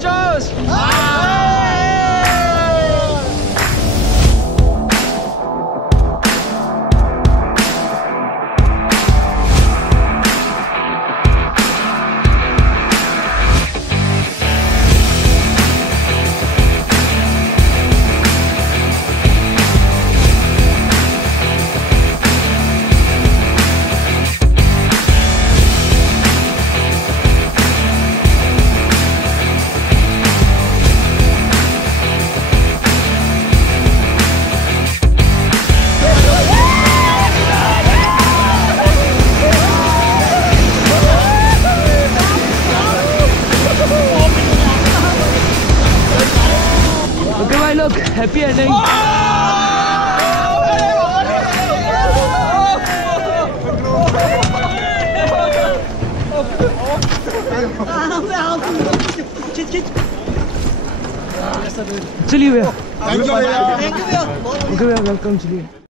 Cheers! Okay, bhai, look, happy ending. चलिए भैया, thank you भैया। ओके भैया, वेलकम, चलिए।